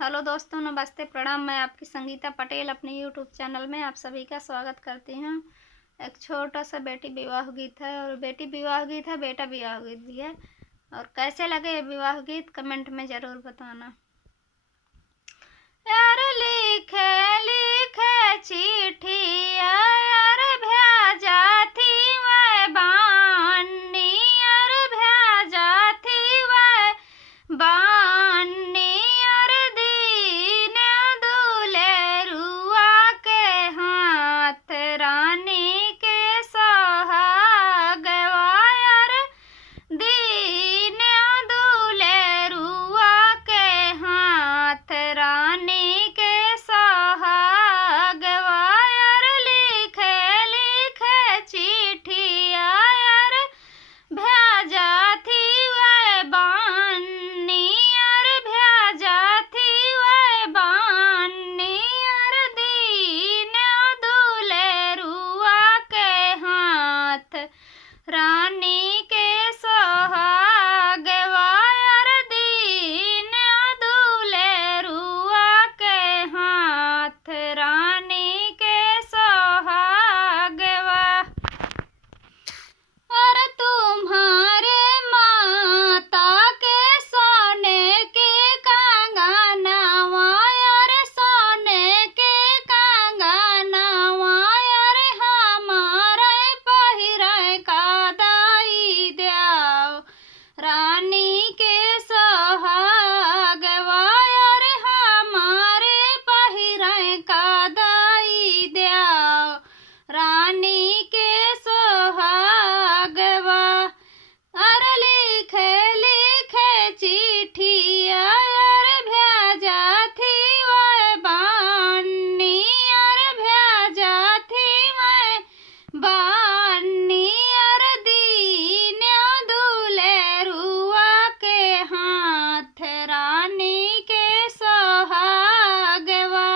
हेलो दोस्तों, नमस्ते, प्रणाम। मैं आपकी संगीता पटेल अपने यूट्यूब चैनल में आप सभी का स्वागत करती हूँ। एक छोटा सा बेटी विवाह गीत है, और बेटी विवाह गीत है, बेटा विवाह गीत भी है। और कैसे लगे ये विवाह गीत कमेंट में ज़रूर बताना। यार लिखे लिखे चिट्ठी यार भेजा थी वह बानी, यार भेजा थी वह बानी, यार दीन दुलेरुआ के हाथ रानी के सोहागवा, यार दीन दुलेरुआ के हाथ रानी के सोहागवा, यार लिखे लिखे चिट्ठिया यार भेजा थी वह बानी, यार भेजा थी वह बानी, यार दीन दुलेरुआ के हाथ रानी के सोहागवा, यार दीन दुलेरुआ के हाथ रानी के सोहागवा। और तुम्हारे माता के सोने के कंगनवा, यार सोने के कंगनवा, यार हमारे पहिरे का दाई द्याओ रानी के सोहागवा, यार हमारे पहिरे का दाई द्याओ रानी के सोहागवा। अरे लिखे लिखे चिट्ठिया यार भेजा थी वह बानी, यार भेजा थी वह बानी, यार दीन दुलेरुआ के हाथ रानी के सोहागवा।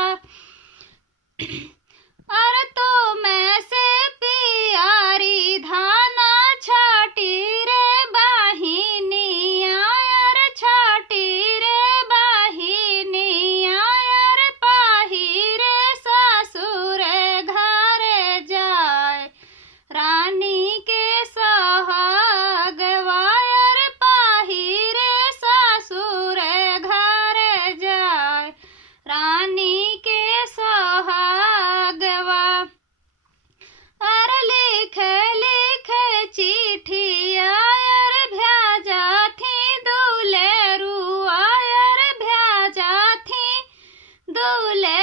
और तो मैं से प्यारी धाना छाटी रे बहिनिया, यार छाटी रे बहिनिया, यार पहिरे ससुर घर जाए रानी के सोहागवा, यार पहिरे ससुर घर जाए रानी के सोहागवा। और लिखे लिखे चिट्ठिया यार भेजा थी दुलेरुआ, यार भेजा थी दुले